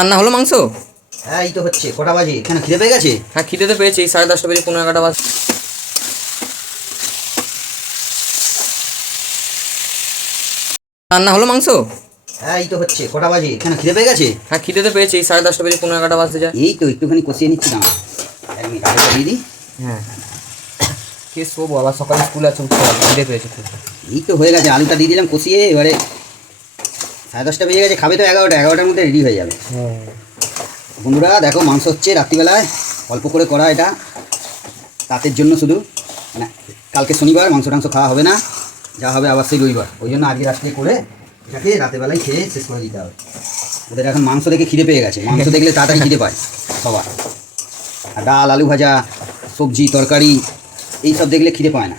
রান্না হলো মাংস? হ্যাঁ এই তো হচ্ছে কটা বাজে? কেন খিদে পেয়ে গেছে? হ্যাঁ খিদে তো পেয়েছি সাড়ে দশটা বেজে পনেরো এগারোটা বাজ। রান্না হলো মাংস? হ্যাঁ এই তো হচ্ছে কটা বাজে? কেন খিদে পেয়ে গেছে? হ্যাঁ খিদে তো পেয়েছি সাড়ে দশটা বেজে পনেরো এগারোটা বাজতে যায়। এই তো একটুখানি কষিয়ে নিচ্ছি না এক মিনিট আগে দিয়ে দিই। হ্যাঁ। কে শোবো আবার সকালে স্কুল আছে খিদে পেয়েছে এই তো হয়ে গেছে আলুটা দিয়ে দিলাম কষিয়ে এবারে সাড়ে দশটা বেজে গেছে খাবে তো এগারোটা এগারোটার মধ্যে রেডি হয়ে যাবে। বন্ধুরা দেখো মাংস হচ্ছে রাত্রিবেলায় অল্প করে করা এটা। রাতের জন্য শুধু মানে কালকে শনিবার মাংস টাংস খাওয়া হবে না যা হবে আবার সেই রবিবার। ওই জন্য আজকে রাত্রে করে এটাকে রাতেরবেলায় খেয়ে শেষ করে দিতে হবে। ওদের এখন মাংস দেখে খিদে পেয়ে গেছে। মাংস দেখলে তাড়াতাড়ি খিদে পায় সবার। আর ডাল আলু ভাজা সবজি তরকারি এইসব দেখলে খিদে পায় না।